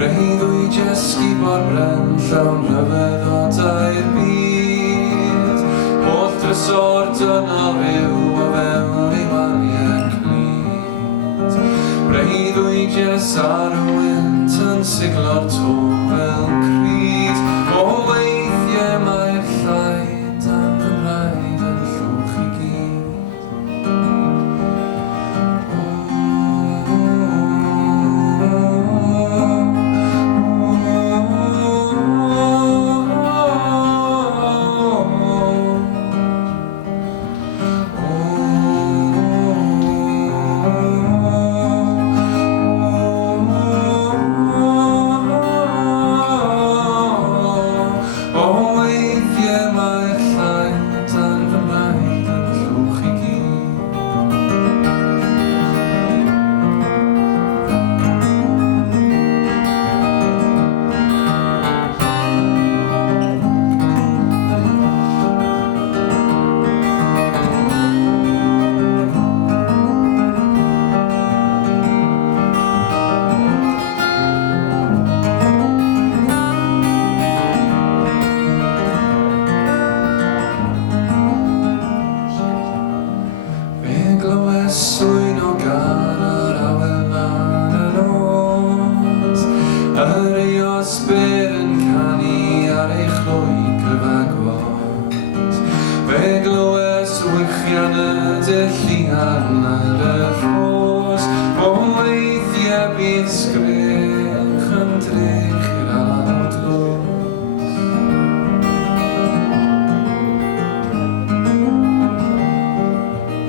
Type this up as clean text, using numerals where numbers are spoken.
Breuddwy jesgu mor bren llawn rhyfedd o dair byd. Holl drysor dyna fyw o fewn ei waliau cnyd. Breuddwy jes ar y wynt yn siglo'r to fel